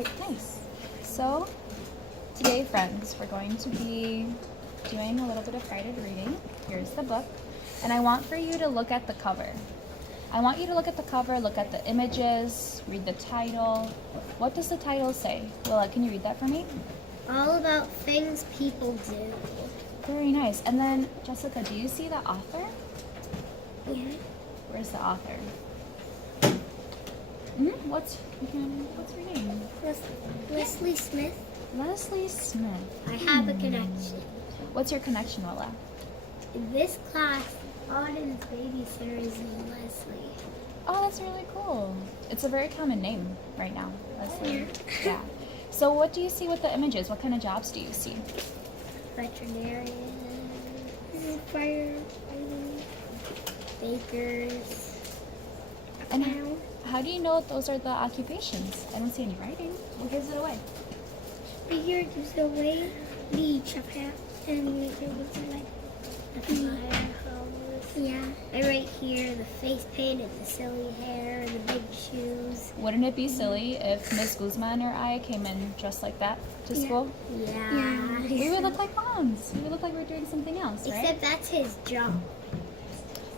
right, nice. So, today, friends, we're going to be doing a little bit of guided reading. Here's the book. And I want for you to look at the cover. I want you to look at the cover, look at the images, read the title. What does the title say? Willa, can you read that for me? All about things people do. Very nice. And then, Jessica, do you see the author? Yeah. Where's the author? What's her name? Leslie Smith. Leslie Smith. I have a connection. What's your connection, Willa? In this class, Auden's babysitter is Leslie. Oh, that's really cool. It's a very common name right now, Leslie. Yeah. Yeah. So what do you see with the images? What kind of jobs do you see? Veterinarian, firefighting, bakers. And how do you know those are the occupations? I don't see any writing. Who gives it away? Figure gives away the chef hat and make it look like a fire hose. Yeah. And right here, the face paint and the silly hair and the big shoes. Wouldn't it be silly if Ms. Guzman or I came in dressed like that to school? Yeah. We would look like moms. We would look like we're doing something else, right? Except that's his job.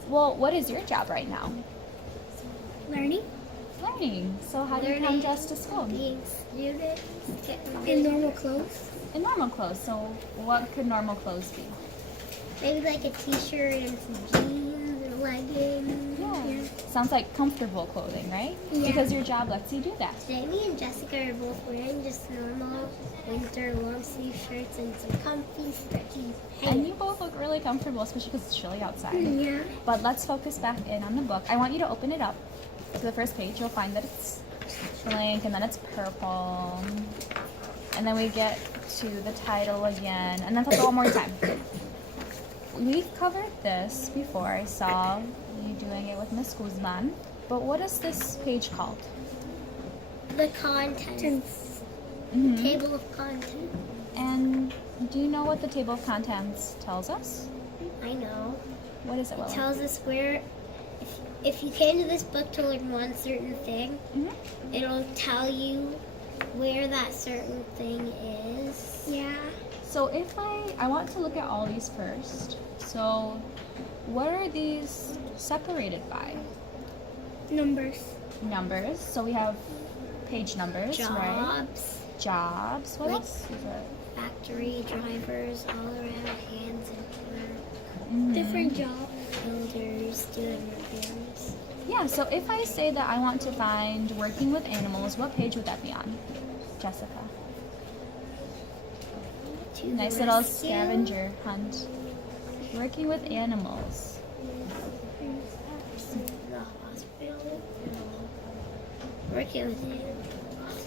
Well, what is your job right now? Learning. Learning. So how do you come dressed to school? Being students. In normal clothes. In normal clothes. So what could normal clothes be? Maybe like a t-shirt and some jeans or leggings. Yeah. Sounds like comfortable clothing, right? Yeah. Because your job lets you do that. Today me and Jessica are both wearing just normal winter long sleeve shirts and some comfy stretchy pants. And you both look really comfortable, especially because it's chilly outside. Yeah. But let's focus back in on the book. I want you to open it up to the first page. You'll find that it's pink and then it's purple. And then we get to the title again. And then one more time. We've covered this before. I saw you doing it with Miss Guzman. But what is this page called? The contents. Table of contents. And do you know what the table of contents tells us? I know. What is it, Willa? It tells us where, if you came to this book to learn one certain thing, it'll tell you where that certain thing is. Yeah. So if I want to look at all these first. So what are these separated by? Numbers. Numbers. So we have page numbers, right? Jobs. Jobs. What else is it? Factory drivers, all around hands and work. Different jobs. Builders, doing repairs. Yeah, so if I say that I want to find working with animals, what page would that be on, Jessica? Nice little scavenger hunt. Working with animals. The hospital. Working with animals.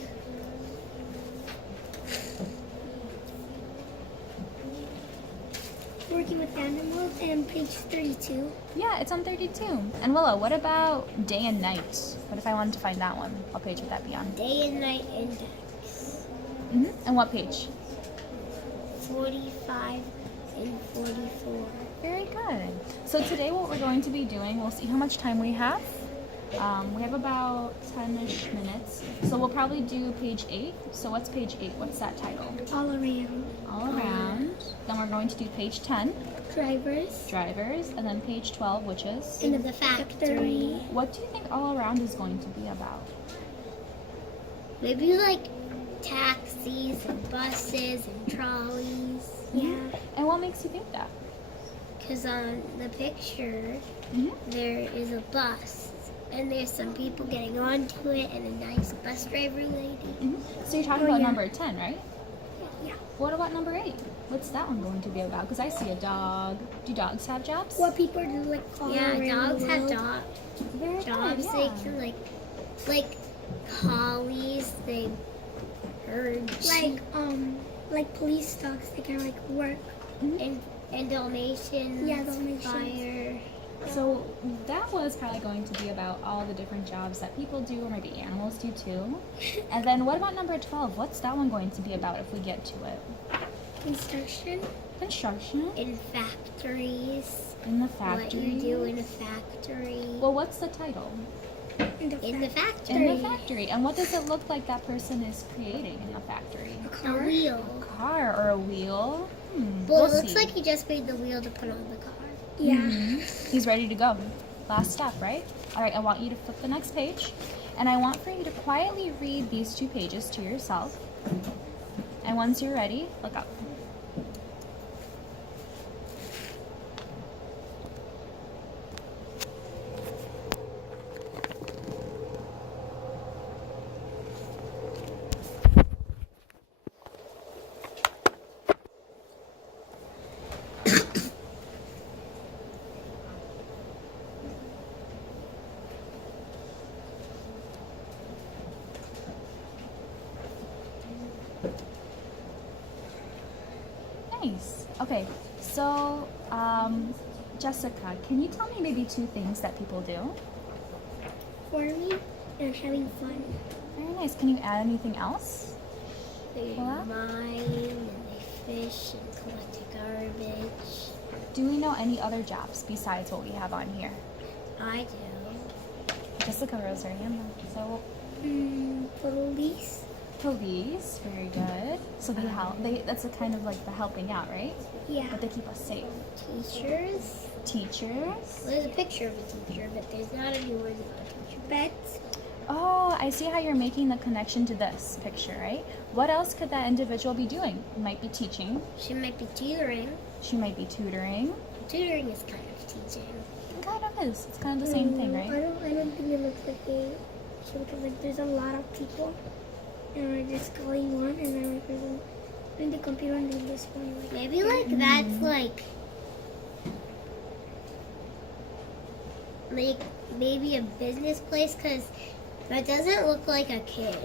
Working with animals and page 32. Yeah, it's on 32. And Willow, what about day and night? What if I wanted to find that one? What page would that be on? Day and night index. And what page? 45 and 44. Very good. So today what we're going to be doing, we'll see how much time we have. We have about 10-ish minutes. So we'll probably do page 8. So what's page 8? What's that title? All around. All around. Then we're going to do page 10. Drivers. Drivers. And then page 12, which is? In the factory. What do you think all around is going to be about? Maybe like taxis and buses and trolleys. Yeah. And what makes you think that? Because on the picture, there is a bus. And there's some people getting onto it and a nice bus driver lady. So you're talking about number 10, right? Yeah. What about number 8? What's that one going to be about? Because I see a dog. Do dogs have jobs? What people do like call dogs have jobs. Very Jobs good, they yeah. can like collies, they herd sheep. Like police dogs, they can like work. And Dalmatians. Yeah, Dalmatians. Fire. So that was probably going to be about all the different jobs that people do, or maybe animals do too. And then what about number 12? What's that one going to be about if we get to it? Construction. Construction? In factories. In the factory? What you do in a factory. Well, what's the title? In the factory. In the factory. And what does it look like that person is creating in the factory? A wheel. A car or a wheel? Well, We'll it looks see. like he just made the wheel to put on the car. He's ready to go. Last step, right? All right, I want you to flip the next page. And I want for you to quietly read these 2 pages to yourself. And once you're ready, look up. Nice. Okay, so Jessica, can you tell me maybe 2 things that people do? Farming and having fun. Very nice. Can you add anything else? They Voila. mine and they fish and collect the garbage. Do we know any other jobs besides what we have on here? I do. Jessica rose her hand. So Police. police, very good. So they help. That's a kind of like the helping out, right? Yeah. But they keep us safe. Teachers. Teachers. Well, there's a picture of a teacher, but there's not any words about a teacher. Pets. Oh, I see how you're making the connection to this picture, right? What else could that individual be doing? Might be teaching. She might be tutoring. She might be tutoring. Tutoring is kind of teaching. It kind of is. It's kind of the same thing, right? I don't think it looks like a show because like there's a lot of people and we're just calling one and then we're doing the computer and doing this one. Like, maybe like that's like maybe a business place because that doesn't look like a kid.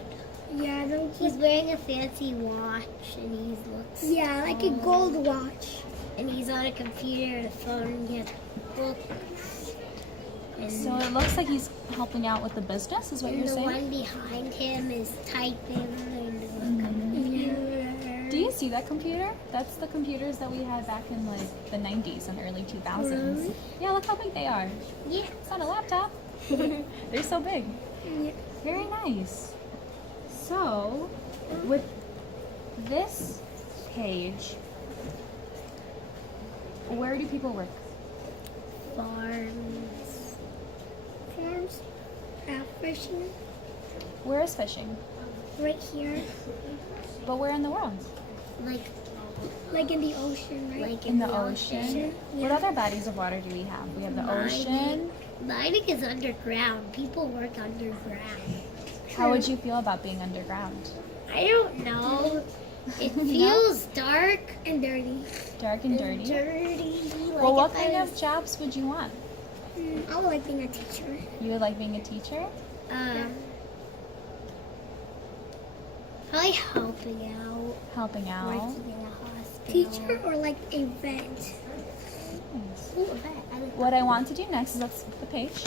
Yeah, I don't. He's wearing a fancy watch and he looks. Yeah, like a gold watch. And he's on a computer and a phone and he has books. And So it looks like he's helping out with the business, is what you're the saying? one behind him is typing into a computer. Do you see that computer? That's the computers that we had back in like the 90s and early 2000s. Really? Yeah, look how big they are. Yeah. It's not a laptop. They're so big. Yeah. Very nice. So, with this page, where do people work? Farms. Farms. Fishing. Where is fishing? Right here. But where in the world? Like in the ocean, right? Like In the ocean? What Yeah. other bodies of water do we have? We have the ocean. Mining is underground. People work underground. How would you feel about being underground? I don't know. It feels dark and dirty. Dark and dirty? Dirty. Well, what if I kind was- of jobs would you want? I would like being a teacher. You would like being a teacher? Probably helping out. Helping out? Working in a hospital. Teacher or like a vet? Nice. Ooh, a vet. I like What I want to do next is let's flip the page.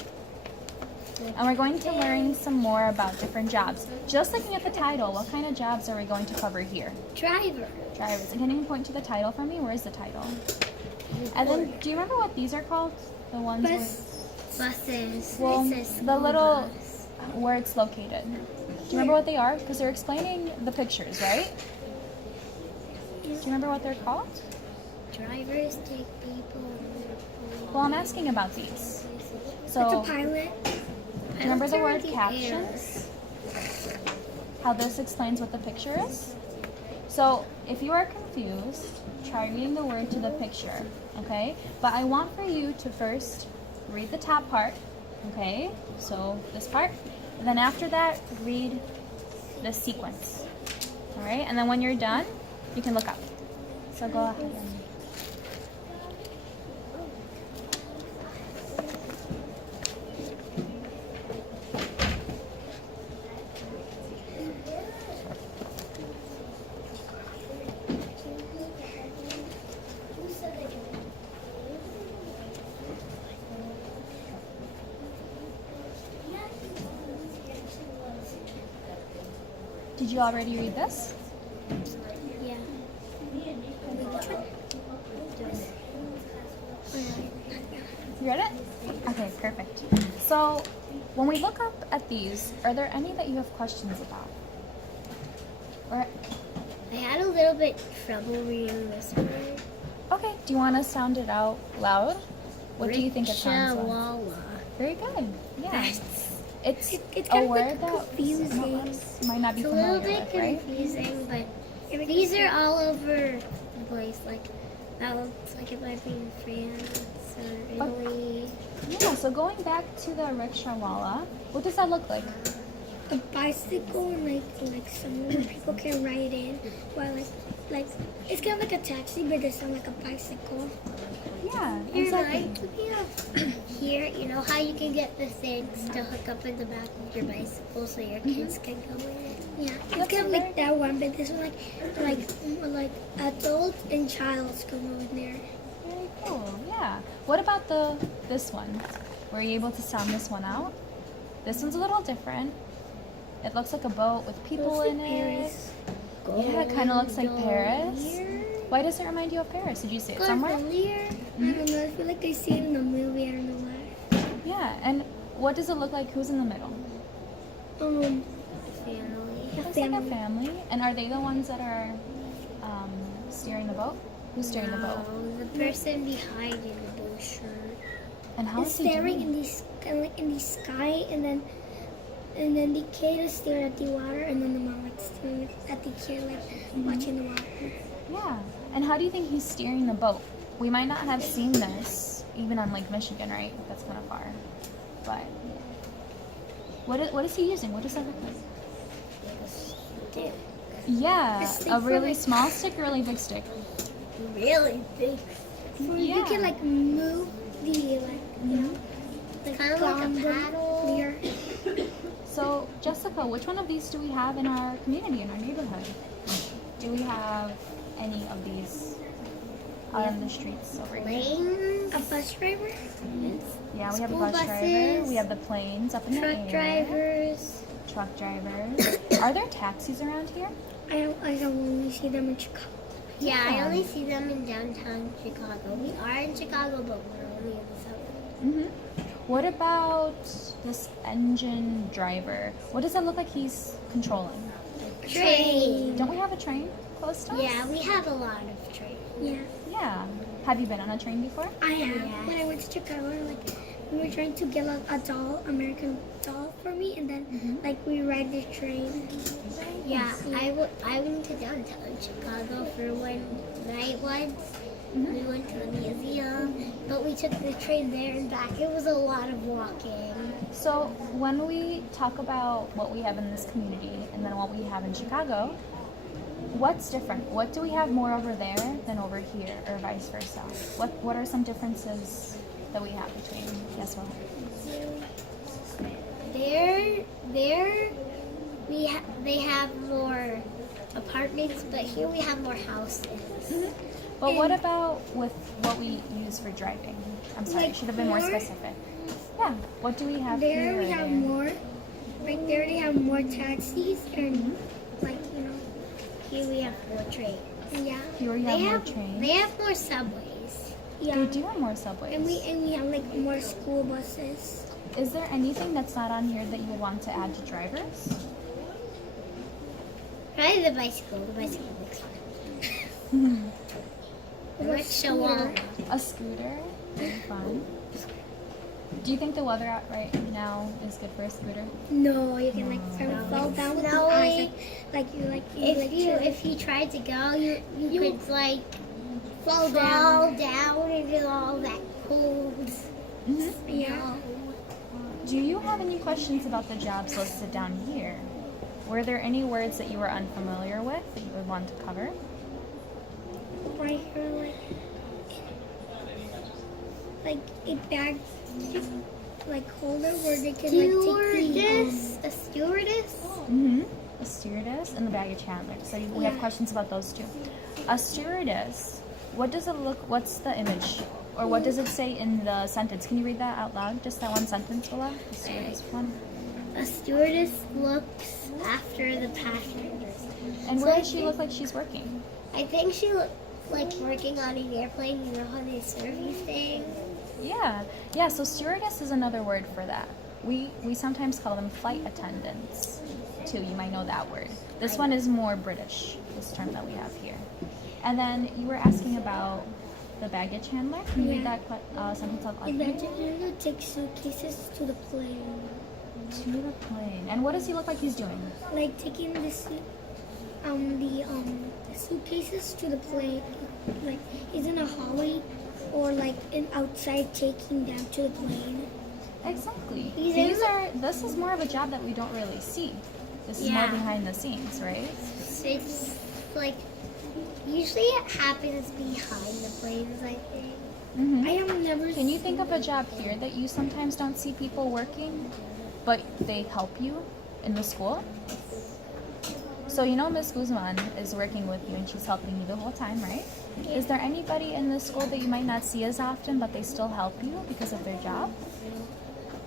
And we're going to learn some more about different jobs. Just looking at the title, what kind of jobs are we going to cover here? driver. Drivers. And can you point to the title for me? Where is the title? And then, do you remember what these are called? The ones Buses. Well, It says the school little- bus. where it's located. Do you remember what they are? Because they're explaining the pictures, right? Do you remember what they're called? Drivers take people. Well, I'm asking about these. It's So, a pilot. do you remember the word captions? How this explains what the picture is? So, if you are confused, try reading the word to the picture, okay? But I want for you to first read the top part, okay? So, this part. And then after that, read the sequence, all right? And then when you're done, you can look up. So, go ahead. Did you already read this? Yeah. You read it? Okay, perfect. So, when we look up at these, are there any that you have questions about? Or I had a little bit trouble reading this word. okay, do you want to sound it out loud? What do you think it sounds like? Rickshaw-walla. Very good. Yeah. That's It's it's a kind of word like that confusing. some of us might not be It's a little familiar bit with, right? confusing, but these are all over the place. Like that looks like it might be in France or Italy. Yeah, so going back to the rickshawala, what does that look like? A bicycle and like somewhere where people can ride in, while like it's kind of like a taxi, but it sounds like a bicycle. Yeah, Here, exactly. here, you know how you can get the things to hook up in the back of your bicycle so your kids can go in. Yeah, it's That's kind of like very- that one, but this one like adults and childs go in there. Very cool. Yeah. What about this one? Were you able to sound this one out? This one's a little different. It looks like a boat with people in it. Yeah, it kind of looks like Paris. Why does it remind you of Paris? Did you see it somewhere? I don't know. I feel like I see it in the movie. I don't know why. Yeah. And what does it look like? Who's in the middle? Family. Looks like a family. And are they the ones that are steering the boat? Who's steering the boat? The person behind in the blue shirt. And how It's is he staring doing? in the sky, and then the kid is staring at the water, and then the mom like staring at the kid like watching the water. Yeah. And how do you think he's steering the boat? We might not have seen this even on Lake Michigan, right? That's kind of far. But what is he using? What does that look like? Dude, Yeah, A stick a for, really like- small stick, or really big stick. really big. You Yeah. can like move the kind of like a paddle. Clear. So, Jessica, which one of these do we have in our community, in our neighborhood? Do we have any of these out on the streets over here? Planes. A bus driver. Yeah, we have a School bus driver. buses, We have the planes up in the Truck air. drivers. Truck drivers. Are there taxis around here? I don't only see them in Chicago. Yeah, Yeah. I only see them in downtown Chicago. We are in Chicago, but we're only in the suburbs. Mm-hmm. What about this engine driver? What does it look like he's controlling? Train. Don't we have a train close to us? Yeah, we have a lot of trains. Yeah, Yeah. Have you been on a train before? I have. When I went to Chicago, like we were trying to get a doll, American doll for me, and then like we ride the train. Yeah, I went to downtown Chicago for one night once. We went to the museum, but we took the train there and back. It was a lot of walking. So when we talk about what we have in this community and then what we have in Chicago, what's different? What do we have more over there than over here, or vice versa? What are some differences that we have between Yeswell? There, they have more apartments, but here we have more houses. But what about with what we use for driving? I'm sorry, I Like should have been more more? specific. Yeah, what do we have There here? we or have there? more. Like there they have more taxis and like here we have more trains. Yeah. Here we have more trains. They have more subways. Yeah. They do have more subways. And we have like more school buses. Is there anything that's not on here that you would want to add to drivers? Probably the bicycle. The bicycle looks fun. Rickshaw. A scooter? Fun. Do you think the weather out right now is good for a scooter? No, you can like fall down with the ice. If you tried to go, you could like fall down into all that cold. Yeah. Do you have any questions about the jobs listed down here? Were there any words that you were unfamiliar with that you would want to cover? Right here, like a bag, like holder where they can like take a stewardess. Mm-hmm. A stewardess and the baggage handler. So we have Yeah. questions about those two. A stewardess, what does it look, what's the image? Or what does it say in the sentence? Can you read that out loud? Just that one sentence, Willa? The stewardess one. A stewardess looks after the passengers. And So where I does she think- look like she's working? I think she looks like working on an airplane. You know how they serve these things? Yeah. Yeah, so stewardess is another word for that. we sometimes call them flight attendants too. You might know that word. This one is more British, this term that we have here. And then you were asking about the baggage handler. Can you read that sentence out The loud? baggage handler takes suitcases to the plane. To the plane. And what does he look like he's doing? Like taking the suitcases to the plane. Like he's in a hallway or like outside taking them to the plane. Exactly. He's This is more of a job that we don't really see. This is more Yeah. behind the scenes, right? It's like usually it happens behind the planes, I think. Mm-hmm. I have never. Can you think of a job here that you sometimes don't see people working, but they help you in the school? So you know Miss Guzman is working with you and she's helping you the whole time, right? Yeah. Is there anybody in the school that you might not see as often, but they still help you because of their job?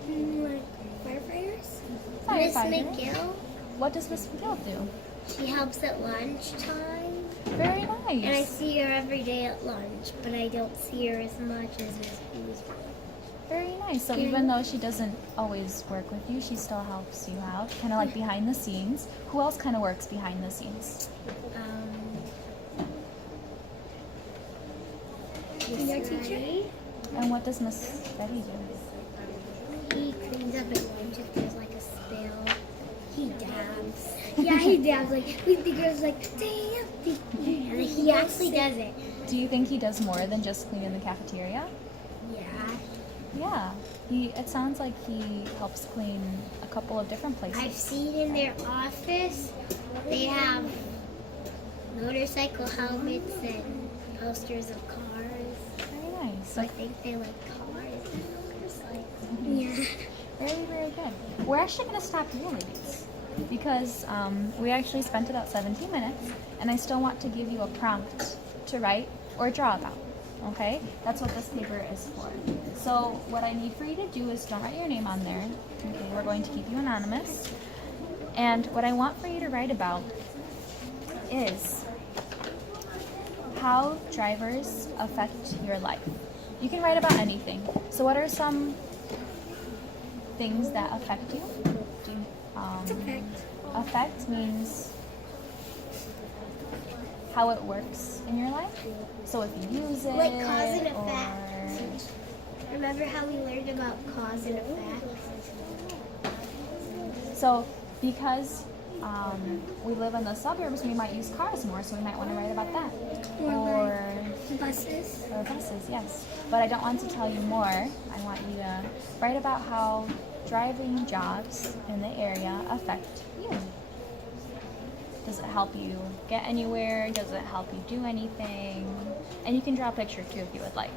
Like firefighters? Miss Firefighter. McGill. What does Miss McGill do? She helps at lunchtime. Very And I nice. see her every day at lunch, but I don't see her as much as Miss Guzman. Very nice. So even though she doesn't always work with you, she still helps you out, kind of like behind the scenes. Who else kind of works behind the scenes? Your teacher? And what does Miss Betty do? He cleans up at lunch if there's like a spill. He dabs. Yeah, he dabs. Like the girls like damn. And he actually does it. Do you think he does more than just clean in the cafeteria? Yeah. Yeah. It sounds like he helps clean a couple of different places. I've seen in their office they have motorcycle helmets and posters of cars. Very nice. So I think they like cars and motorcycles. Yeah. Very, very good. We're actually going to stop here, ladies, because we actually spent about 17 minutes, and I still want to give you a prompt to write or draw about. Okay? That's what this paper is for. So what I need for you to do is don't write your name on there. Okay? We're going to keep you anonymous. And what I want for you to write about is how drivers affect your life. You can write about anything. So what are some things that affect you? Affect means how it works in your life. So if you use it, Like cause and or effect. Remember how we learned about cause and effect? so because we live in the suburbs, we might use cars more, so we might want to write about that. Or Buses. buses, yes. But I don't want to tell you more. I want you to write about how driving jobs in the area affect you. Does it help you get anywhere? Does it help you do anything? And you can draw a picture too if you would like.